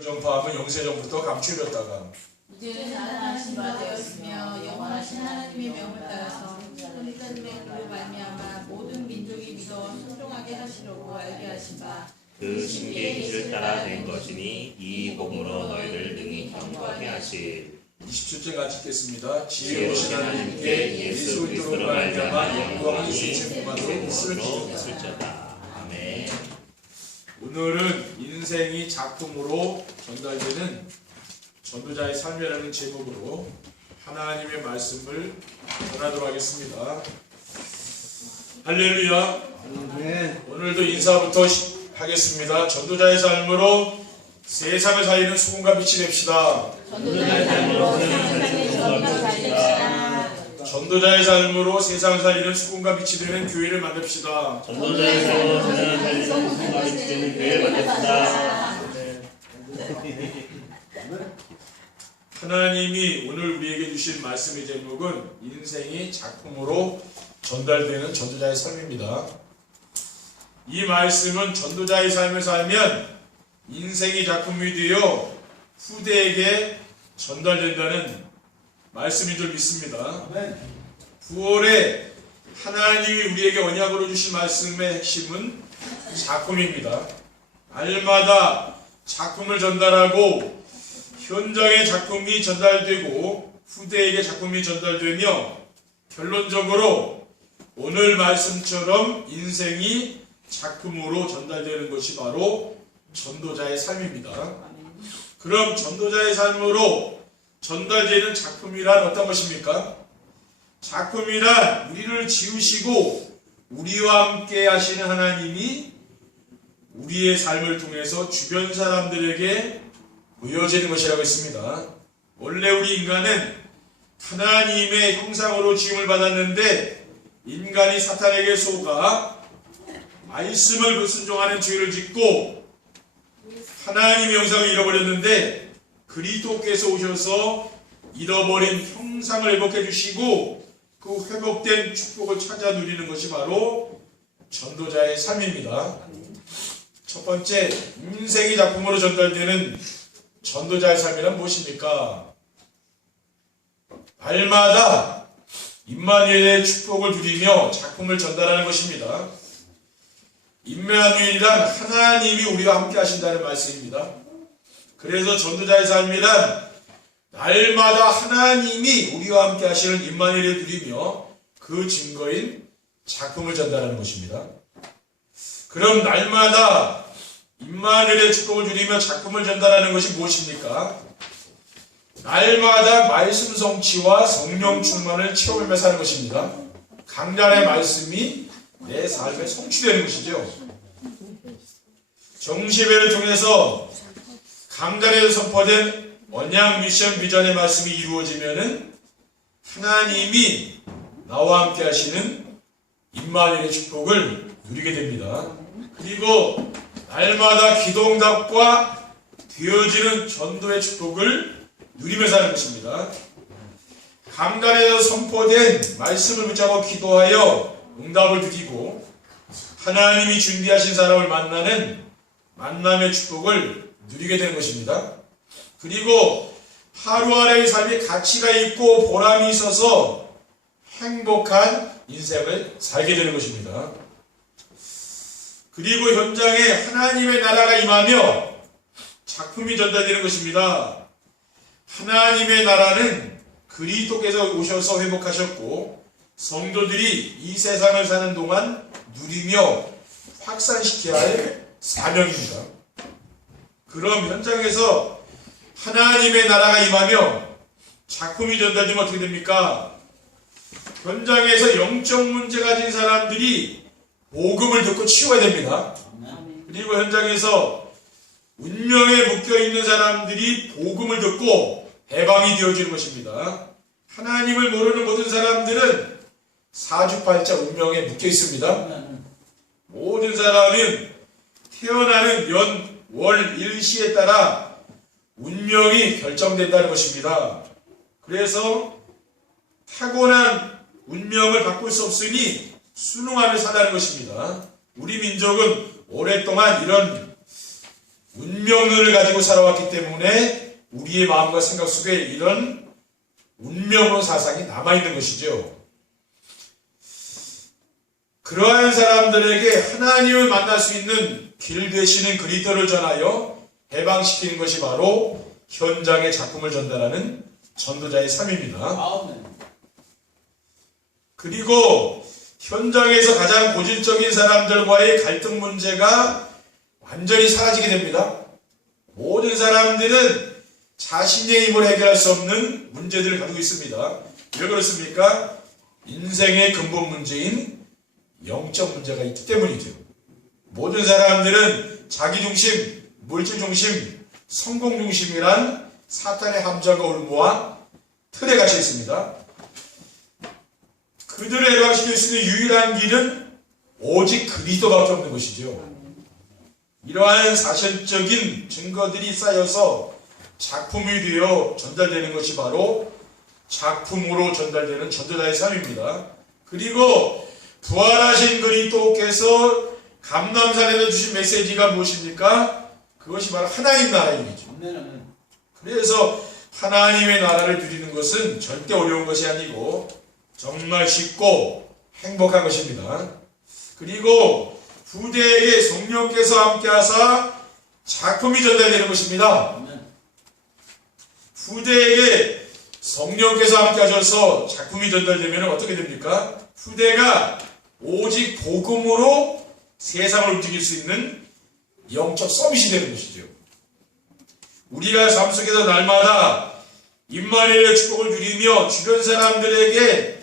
전파함은 영세전부터 감추려다가 이제는 나타나신 바 되었으며 영원하신 하나님의 명을 따라서 선지자님의 글로 말미암아 모든 민족이 믿어 순종하게 하시려고 알게 하신 바 그 신비의 기를 따라 된 것이니 이 복음으로 너희를 능히 경고하게 하실 27절 같이 읽겠습니다. 지혜로우신 하나님께 예수 그리스도로 말미암아 영광이 주신 복음으로 있을지어다. 아멘. 오늘은 인생이 작품으로 전달되는 전도자의 삶이라는 제목으로 하나님의 말씀을 전하도록 하겠습니다. 할렐루야. 오늘도 인사부터 하겠습니다. 전도자의 삶으로 세상을 살리는 수금과 빛이 됩시다. 전도자의 삶으로 세상의 전도가 살립시다. 전도자의 삶으로 세상을 살리는 수금과 빛이 되는 교회를 만듭시다. 전도자의 삶으로 세상을 살리는 수금과 빛이 되는 교회를 만듭시다. 하나님이 오늘 우리에게 주신 말씀의 제목은 인생이 작품으로 전달되는 전도자의 삶입니다. 이 말씀은 전도자의 삶을 살면 인생이 작품이 되어 후대에게 전달된다는 말씀인 줄 믿습니다. 9월에 하나님이 우리에게 언약으로 주신 말씀의 핵심은 작품입니다. 날마다 작품을 전달하고 현장에 작품이 전달되고 후대에게 작품이 전달되며 결론적으로 오늘 말씀처럼 인생이 작품으로 전달되는 것이 바로 전도자의 삶입니다. 그럼 전도자의 삶으로 전달되는 작품이란 어떤 것입니까? 작품이란 우리를 지으시고 우리와 함께 하시는 하나님이 우리의 삶을 통해서 주변 사람들에게 보여지는 것이라고 했습니다. 원래 우리 인간은 하나님의 형상으로 지음을 받았는데 인간이 사탄에게 속아 말씀을 불순종하는 죄를 짓고 하나님의 형상을 잃어버렸는데 그리스도께서 오셔서 잃어버린 형상을 회복해 주시고 그 회복된 축복을 찾아 누리는 것이 바로 전도자의 삶입니다. 첫 번째, 인생이 작품으로 전달되는 전도자의 삶이란 무엇입니까? 날마다 임마누엘의 축복을 누리며 작품을 전달하는 것입니다. 임마누엘이란 하나님이 우리와 함께 하신다는 말씀입니다. 그래서 전도자의 삶이란 날마다 하나님이 우리와 함께 하시는 임마누엘을 누리며 그 증거인 작품을 전달하는 것입니다. 그럼 날마다 임마누엘의 축복을 누리며 작품을 전달하는 것이 무엇입니까? 날마다 말씀 성취와 성령 충만을 체험하며 사는 것입니다. 강단의 말씀이 내 삶에 성취되는 것이죠. 정시회를 통해서 강단에서 선포된 언약 미션 비전의 말씀이 이루어지면은 하나님이 나와 함께 하시는 임마누엘의 축복을 누리게 됩니다. 그리고 날마다 기도응답과 되어지는 전도의 축복을 누리며 사는 것입니다. 강단에서 선포된 말씀을 붙잡고 기도하여 응답을 누리고 하나님이 준비하신 사람을 만나는 만남의 축복을 누리게 되는 것입니다. 그리고 하루하루의 삶이 가치가 있고 보람이 있어서 행복한 인생을 살게 되는 것입니다. 그리고 현장에 하나님의 나라가 임하며 작품이 전달되는 것입니다. 하나님의 나라는 그리스도께서 오셔서 회복하셨고 성도들이 이 세상을 사는 동안 누리며 확산시켜야 할 사명입니다. 그럼 현장에서 하나님의 나라가 임하며 작품이 전달되면 어떻게 됩니까? 현장에서 영적 문제 가진 사람들이 복음을 듣고 치워야 됩니다. 그리고 현장에서 운명에 묶여있는 사람들이 복음을 듣고 해방이 되어지는 것입니다. 하나님을 모르는 모든 사람들은 사주팔자 운명에 묶여 있습니다. 모든 사람은 태어나는 연, 월, 일시에 따라 운명이 결정된다는 것입니다. 그래서 타고난 운명을 바꿀 수 없으니 순응하며 사는 것입니다. 우리 민족은 오랫동안 이런 운명론을 가지고 살아왔기 때문에 우리의 마음과 생각 속에 이런 운명론 사상이 남아있는 것이죠. 그러한 사람들에게 하나님을 만날 수 있는 길 되시는 그리스도를 전하여 해방시키는 것이 바로 현장의 작품을 전달하는 전도자의 삶입니다. 그리고 현장에서 가장 고질적인 사람들과의 갈등 문제가 완전히 사라지게 됩니다. 모든 사람들은 자신의 힘으로 해결할 수 없는 문제들을 가지고 있습니다. 왜 그렇습니까? 인생의 근본 문제인 영적 문제가 있기 때문이죠. 모든 사람들은 자기중심, 물질중심, 성공중심이란 사탄의 함정과 올무와 틀에 갇혀 있습니다. 그들을 해방시킬 수 있는 유일한 길은 오직 그리스도밖에 없는 것이죠. 이러한 사실적인 증거들이 쌓여서 작품이 되어 전달되는 것이 바로 작품으로 전달되는 전도자의 삶입니다. 그리고 부활하신 그리스도께서 감람산에서 주신 메시지가 무엇입니까? 그것이 바로 하나님 나라의 일이죠. 그래서 하나님의 나라를 누리는 것은 절대 어려운 것이 아니고 정말 쉽고 행복한 것입니다. 그리고 후대에게 성령께서 함께하사 작품이 전달되는 것입니다. 후대에게 성령께서 함께하셔서 작품이 전달되면 어떻게 됩니까? 후대가 오직 복음으로 세상을 움직일 수 있는 영적 서밋이 되는 것이죠. 우리가 삶 속에서 날마다 임마누엘의 축복을 누리며 주변 사람들에게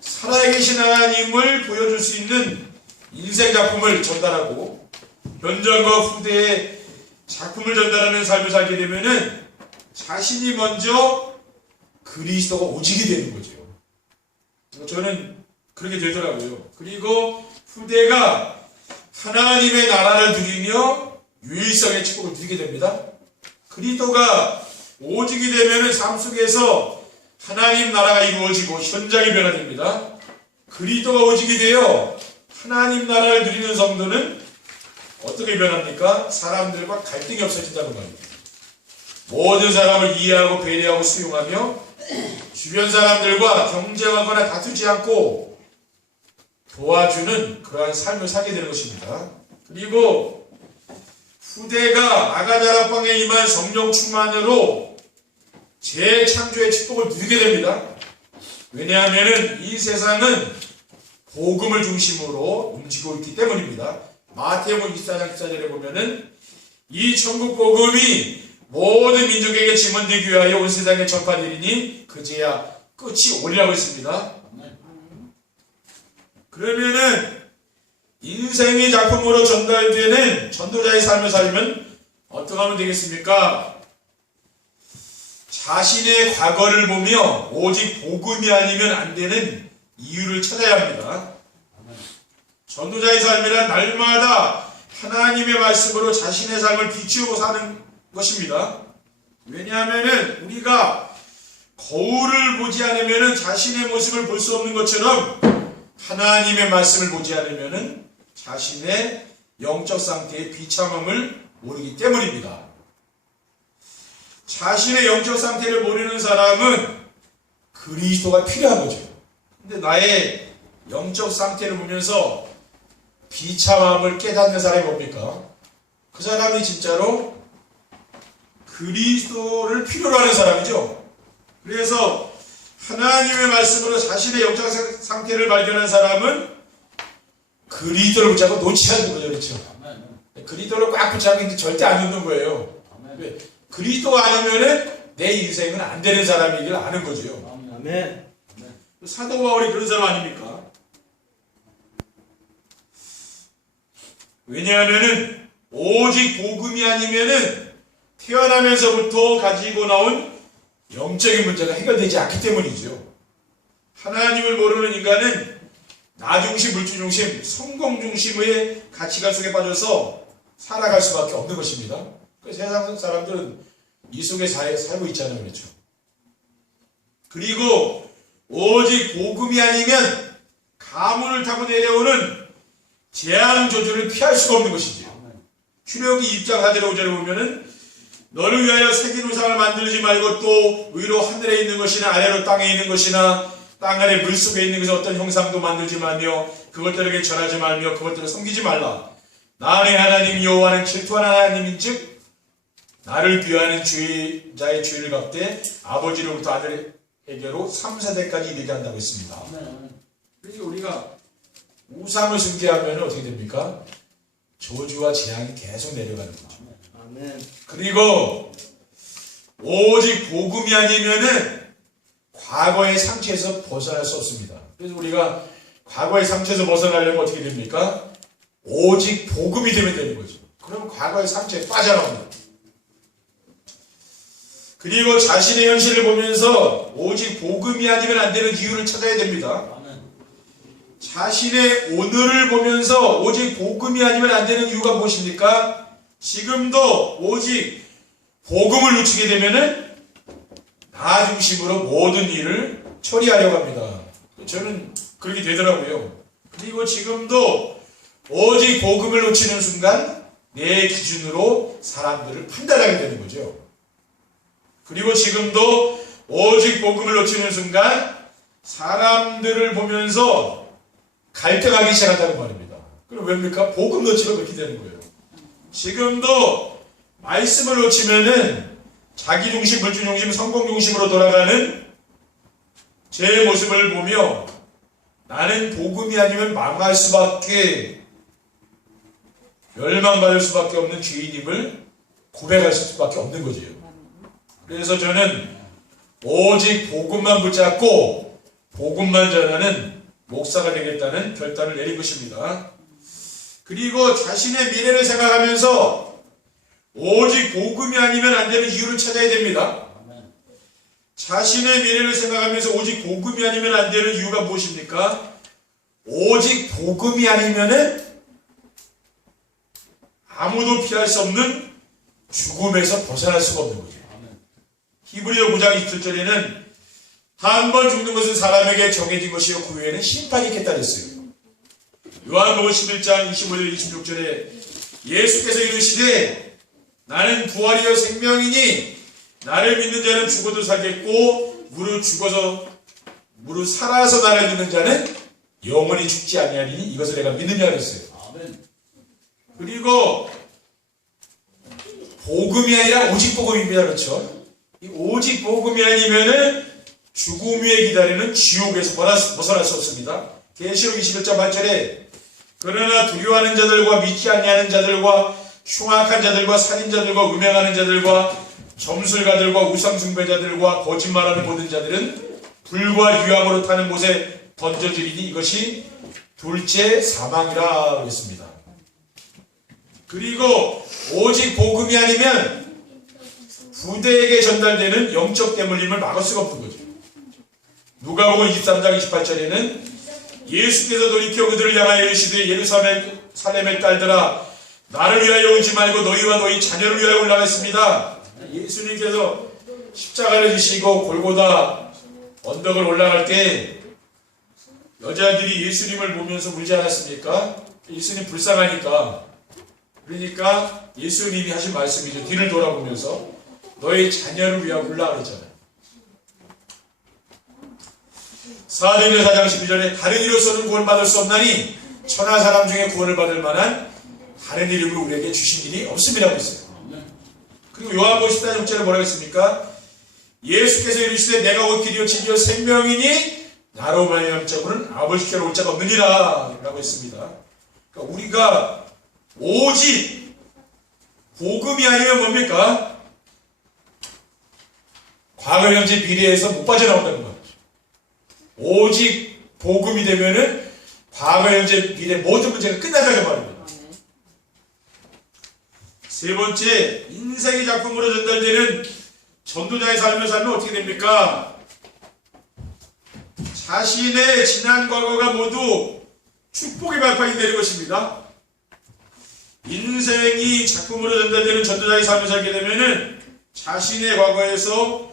살아계신 하나님을 보여줄 수 있는 인생 작품을 전달하고 현장과 후대의 작품을 전달하는 삶을 살게 되면은 자신이 먼저 그리스도가 오직이 되는 거죠. 저는 그렇게 되더라고요. 그리고 후대가 하나님의 나라를 누리며 유일성의 축복을 누리게 됩니다. 그리스도가 오직이 되면은 삶 속에서 하나님 나라가 이루어지고 현장이 변화됩니다. 그리스도가 오직이 되어 하나님 나라를 누리는 성도는 어떻게 변합니까? 사람들과 갈등이 없어진다는 말입니다. 모든 사람을 이해하고 배려하고 수용하며 주변 사람들과 경쟁하거나 다투지 않고 도와주는 그러한 삶을 살게 되는 것입니다. 그리고 후대가 아가다락방에 임한 성령 충만으로 재창조의 축복을 누리게 됩니다. 왜냐하면 이 세상은 복음을 중심으로 움직이고 있기 때문입니다. 마태복음 24장 14절에 보면은 이 천국 복음이 모든 민족에게 증언되기 위하여 온 세상에 전파되리니 그제야 끝이 오리라고 했습니다. 그러면은 인생의 작품으로 전달되는 전도자의 삶을 살면 어떻게 하면 되겠습니까? 자신의 과거를 보며 오직 복음이 아니면 안 되는 이유를 찾아야 합니다. 전도자의 삶이란 날마다 하나님의 말씀으로 자신의 삶을 비추고 사는 것입니다. 왜냐하면 우리가 거울을 보지 않으면 자신의 모습을 볼 수 없는 것처럼 하나님의 말씀을 보지 않으면 자신의 영적 상태의 비참함을 모르기 때문입니다. 자신의 영적 상태를 모르는 사람은 그리스도가 필요한 거죠. 근데 나의 영적 상태를 보면서 비참함을 깨닫는 사람이 뭡니까? 그 사람이 진짜로 그리스도를 필요로 하는 사람이죠. 그래서 하나님의 말씀으로 자신의 영적 상태를 발견한 사람은 그리스도를 붙잡고 놓지 않는 거죠. 그렇죠? 그리스도를 꽉 붙잡고 있는데 절대 안 놓는 거예요. 그리스도가 아니면은 내 인생은 안 되는 사람이길 아는 거죠. 아멘. 사도 바울이 그런 사람 아닙니까? 왜냐하면은 오직 복음이 아니면은 태어나면서부터 가지고 나온 영적인 문제가 해결되지 않기 때문이죠. 하나님을 모르는 인간은 나중심, 물질중심, 성공중심의 가치관 속에 빠져서 살아갈 수밖에 없는 것입니다. 세상 사람들은 이 속에 살고 있잖아요. 그렇죠? 그리고 오직 복음이 아니면 가문을 타고 내려오는 재앙 저주를 피할 수가 없는 것이죠. 출애굽기 2장 4절에 5절에 보면은 너를 위하여 새긴 우상을 만들지 말고 또 위로 하늘에 있는 것이나 아래로 땅에 있는 것이나 땅 아래 물속에 있는 것이 어떤 형상도 만들지 말며 그것들에게 절하지 말며 그것들을 섬기지 말라. 나의 하나님 여호와는 질투하는 하나님인즉 나를 귀하는 자의 죄를 갚되 아버지로부터 아들에게로 3세대까지 이르게 한다고 했습니다. 그러니까 우리가 우상을 숭배하면 어떻게 됩니까? 저주와 재앙이 계속 내려가는 거죠. 그리고 오직 복음이 아니면은 과거의 상처에서 벗어날 수 없습니다. 그래서 우리가 과거의 상처에서 벗어나려면 어떻게 됩니까? 오직 복음이 되면 되는 거죠. 그럼 과거의 상처에 빠져나옵니다. 그리고 자신의 현실을 보면서 오직 복음이 아니면 안 되는 이유를 찾아야 됩니다. 자신의 오늘을 보면서 오직 복음이 아니면 안 되는 이유가 무엇입니까? 지금도 오직 복음을 놓치게 되면은 나 중심으로 모든 일을 처리하려고 합니다. 저는 그렇게 되더라고요. 그리고 지금도 오직 복음을 놓치는 순간 내 기준으로 사람들을 판단하게 되는 거죠. 그리고 지금도 오직 복음을 놓치는 순간 사람들을 보면서 갈등하기 시작한다는 말입니다. 그럼 왜입니까? 복음 놓치면 그렇게 되는 거예요. 지금도 말씀을 놓치면은 자기 중심, 물질 중심, 성공 중심으로 돌아가는 제 모습을 보며 나는 복음이 아니면 망할 수밖에, 멸망받을 수밖에 없는 죄인임을 고백할 수밖에 없는 거죠. 그래서 저는 오직 복음만 붙잡고 복음만 전하는 목사가 되겠다는 결단을 내린 것입니다. 그리고 자신의 미래를 생각하면서 오직 복음이 아니면 안 되는 이유를 찾아야 됩니다. 자신의 미래를 생각하면서 오직 복음이 아니면 안 되는 이유가 무엇입니까? 오직 복음이 아니면은 아무도 피할 수 없는 죽음에서 벗어날 수가 없는 거죠. 히브리서 9장 27절에는 한 번 죽는 것은 사람에게 정해진 것이요 그 후에는 심판이 있겠다 그랬어요. 요한복음 11장 25절 26절에 예수께서 이르시되 나는 부활이요 생명이니 나를 믿는 자는 죽어도 살겠고 무릇 살아서 나를 믿는 자는 영원히 죽지 아니하리니 이것을 내가 믿느냐 그랬어요. 그리고 복음이 아니라 오직 복음입니다. 그렇죠? 이 오직 복음이 아니면은 죽음 위에 기다리는 지옥에서 벗어날 수 없습니다. 계시록 21장 8절에 그러나 두려워하는 자들과 믿지 아니하는 자들과 흉악한 자들과 살인자들과 음행하는 자들과 점술가들과 우상숭배자들과 거짓말하는 모든 자들은 불과 유황으로 타는 못에 던져지리니 이것이 둘째 사망이라 그랬습니다. 그리고 오직 복음이 아니면 부대에게 전달되는 영적 대물림을 막을 수가 없는 거죠. 누가복음 23장 28절에는 예수께서 돌이켜 그들을 향하여 이르시되 예루살렘의 딸들아 나를 위하여 오지 말고 너희와 너희 자녀를 위하여 올라갔습니다. 예수님께서 십자가를 지시고 골고다 언덕을 올라갈 때 여자들이 예수님을 보면서 울지 않았습니까? 예수님 불쌍하니까. 그러니까 예수님이 하신 말씀이죠. 뒤를 돌아보면서 너희 자녀를 위하여 올라가 그랬잖아요. 사도행전 4장 12절에 다른 이로서는 구원받을 수 없나니 천하 사람 중에 구원을 받을 만한 다른 이름을 우리에게 주신 일이 없음이라고 했어요. 그리고 요한복음 14장 6절에 뭐라고 했습니까? 예수께서 이르시되 내가 곧 길이요 진리요 생명이니 나로 말미암은 자고는 아버지께로 올 자가 없느니라 라고 했습니다. 그러니까 우리가 오직 복음이 아니면 뭡니까? 과거, 현재, 미래에서 못 빠져나온다는 거죠. 오직 복음이 되면은 과거, 현재, 미래 모든 문제가 끝나자는 말입니다. 세 번째, 인생의 작품으로 전달되는 전도자의 삶을 살면 어떻게 됩니까? 자신의 지난 과거가 모두 축복의 발판이 되는 것입니다. 인생이 작품으로 전달되는 전도자의 삶을 살게 되면은 자신의 과거에서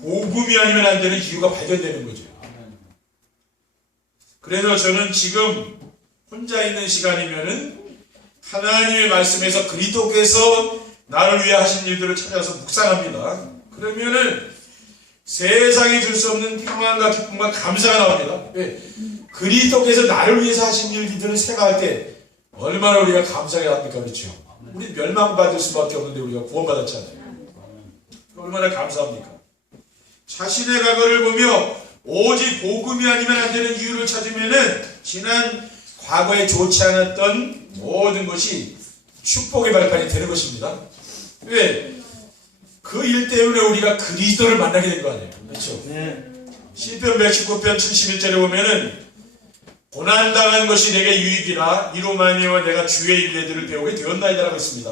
복음이 아니면 안 되는 이유가 발견되는 거죠. 그래서 저는 지금 혼자 있는 시간이면은 하나님의 말씀에서 그리스도께서 나를 위해 하신 일들을 찾아서 묵상합니다. 그러면은 세상이 줄 수 없는 평안과 기쁨과 감사가 나옵니다. 왜? 그리스도께서 나를 위해서 하신 일들을 생각할 때 얼마나 우리가 감사해야 합니까? 그렇죠? 우리 멸망받을 수밖에 없는데 우리가 구원받았잖아요. 얼마나 감사합니까? 자신의 과거를 보며 오직 복음이 아니면 안 되는 이유를 찾으면은 지난 과거에 좋지 않았던 모든 것이 축복의 발판이 되는 것입니다. 왜? 그 일 때문에 우리가 그리스도를 만나게 된 거 아니에요. 그렇죠? 시편 119편 71절에 보면은 고난당한 것이 내게 유익이라 이로 말미암아 내가 주의 일례들을 배우게 되었나이다라고 했습니다.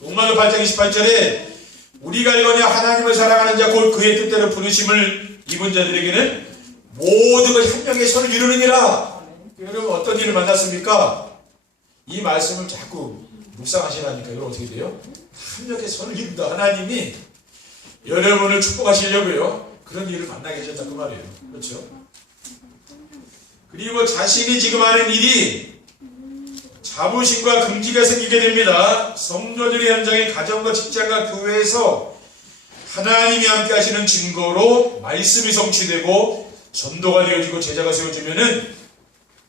로마서 8장 28절에 우리가 이거냐 하나님을 사랑하는 자 곧 그의 뜻대로 부르심을 입은 자들에게는 모든 것 한 명의 선을 이루느니라. 여러분 어떤 일을 만났습니까? 이 말씀을 자꾸 묵상하시라니까 여러분 어떻게 돼요? 한 명의 선을 이룬다. 하나님이 여러분을 축복하시려고요. 그런 일을 만나게 해줬다 그 말이에요. 그렇죠? 그리고 자신이 지금 하는 일이 자부심과 긍지가 생기게 됩니다. 성도들의 현장에 가정과 직장과 교회에서 하나님이 함께 하시는 증거로 말씀이 성취되고 전도가 되어지고 제자가 세워지면은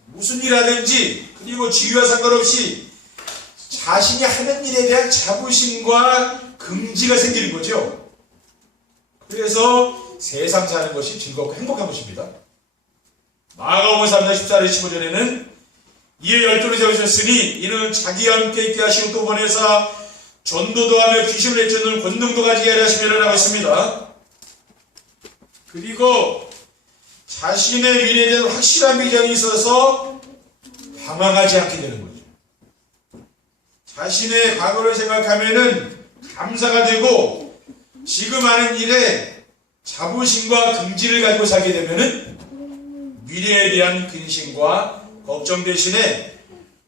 무슨 일 하든지 그리고 지위와 상관없이 자신이 하는 일에 대한 자부심과 긍지가 생기는 거죠. 그래서 세상 사는 것이 즐겁고 행복한 것입니다. 마가복음 3장 14절 15절에는 이에 열두를 세우셨으니 이는 자기와 함께 있게 하시고 또 보내사 전도도 하며 귀신을 내쫓는 권능도 가지게 하려 하시면이라고 했습니다. 그리고 자신의 미래에 대한 확실한 비전이 있어서 방황하지 않게 되는 거죠. 자신의 과거를 생각하면은 감사가 되고 지금 하는 일에 자부심과 긍지를 가지고 살게 되면은 미래에 대한 근심과 걱정 대신에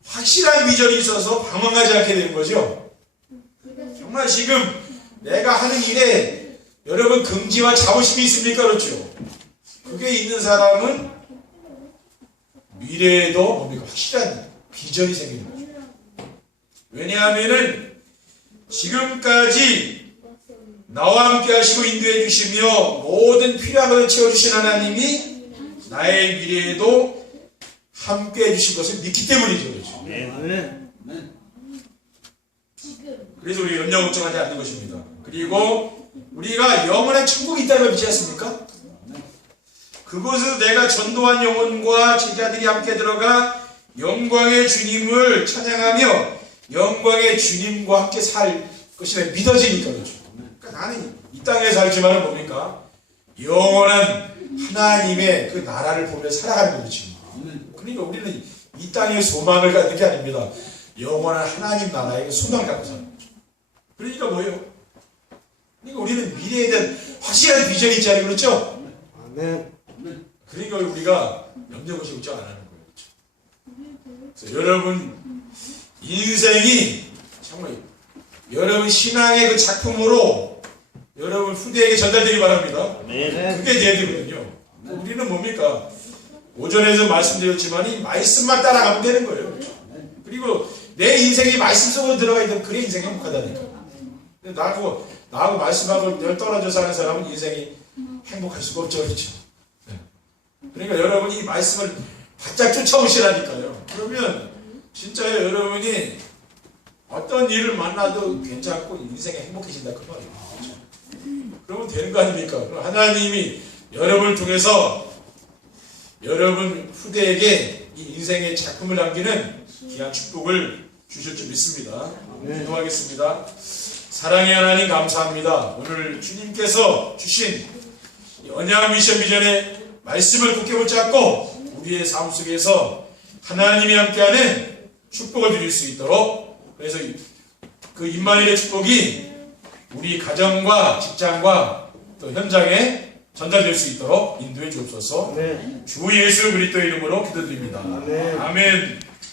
확실한 비전이 있어서 방황하지 않게 되는 거죠. 정말 지금 내가 하는 일에 여러분 긍지와 자부심이 있습니까? 그렇죠? 그게 있는 사람은 미래에도 뭡니까? 확실한 비전이 생기는 거죠. 왜냐하면은 지금까지 나와 함께 하시고 인도해 주시며 모든 필요한 것을 채워주신 하나님이 나의 미래에도 함께 해주신 것을 믿기 때문이죠. 그렇죠? 그래서 우리가 염려 걱정하지 않는 것입니다. 그리고 우리가 영원한 천국이 있다는 걸 믿지 않습니까? 그곳에서 내가 전도한 영혼과 제자들이 함께 들어가 영광의 주님을 찬양하며 영광의 주님과 함께 살 것이라 믿어지니까 그렇죠. 그러니까 나는 이 땅에 살지만은 뭡니까? 영원한 하나님의 그 나라를 보며 살아가는 거죠. 그러니까 우리는 이 땅에 소망을 갖는 게 아닙니다. 영원한 하나님 나라의 소망을 갖고 사는 거죠. 그러니까 뭐예요? 그러니까 우리는 미래에 대한 확실한 비전이 있잖아요. 그렇죠? 그러니까 우리가 염려고시 걱정 안 하는 거예요. 그래서 여러분 인생이 정말 여러분 신앙의 그 작품으로 여러분 후대에게 전달되기 바랍니다. 그게 돼야 되거든요. 우리는 뭡니까? 오전에도 말씀드렸지만 이 말씀만 따라가면 되는 거예요. 그리고 내 인생이 말씀 속으로 들어가 있는 그래 인생이 행복하다니까. 근데 나하고 말씀하고 늘 떨어져 사는 사람은 인생이 행복할 수가 없죠. 그렇죠? 그러니까 여러분이 이 말씀을 바짝 쫓아오시라니까요. 그러면 진짜 여러분이 어떤 일을 만나도 괜찮고 인생에 행복해진다 그 말이에요. 그렇죠? 그러면 되는 거 아닙니까? 그럼 하나님이 여러분을 통해서 여러분 후대에게 이 인생의 작품을 남기는 귀한 축복을 주실 줄 믿습니다. 기도하겠습니다. 사랑의 하나님 감사합니다. 오늘 주님께서 주신 이 언약 미션 비전의 말씀을 굳게 붙잡고 우리의 삶 속에서 하나님이 함께하는 축복을 드릴 수 있도록 그래서 그 임마누엘의 축복이 우리 가정과 직장과 또 현장에 전달될 수 있도록 인도해 주옵소서. 주 예수 그리스도의 이름으로 기도드립니다. 아멘.